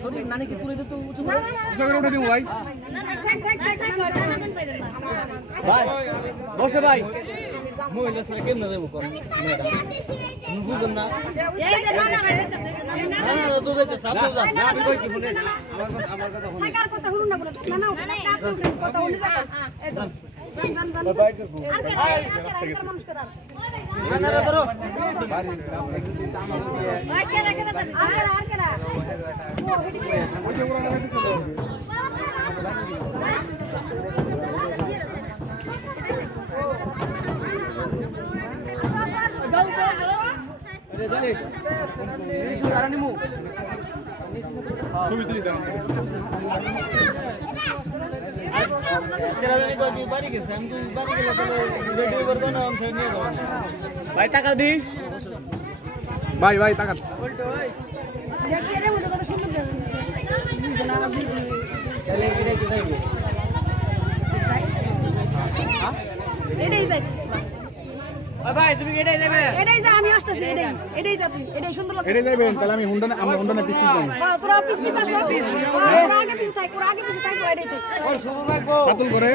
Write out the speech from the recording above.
শরীর নানিকে তুলে দিতে উঁচু উঠে দিব ভাই। ভাই বসে ভাই মহিলা স্যার কেমনে দেবো কোন বুঝেন না তো দেখতে সাপ দাও না আমি কই কি শুনে আমার কথা শুনে টাকার কথা হলো না বলে না না কথা হলো যা জান জান আর মানুষ করা না না ধরো আর কেরা ও হেডি রে জানি এই শুন আর নিমু ছবি তুলি দাও। তেরা জানি কই বাড়ি গেছে আমি তো বাড়ি গেলে তাহলে ভিডিও করব না আমি নিয়ে যাব ভাই টাকা দি ভাই ভাই তাকান। দেখছি রে মুঝে কত সুন্দর দেখছে না তাহলে এটা কি যাইবে এটাই যাই ভাই তুমি এটাই যাবে এটাই যা আমি আসতেছি এটাই যা তুই এটাই সুন্দর লাগছে এটাই যাইবেন তাহলে আমি আমরা হুন্ডা পিস পিস যাই। হ্যাঁ তোরা পিস পিস আসো ওরা আগে পিস থাক এটাই তো কাতল করে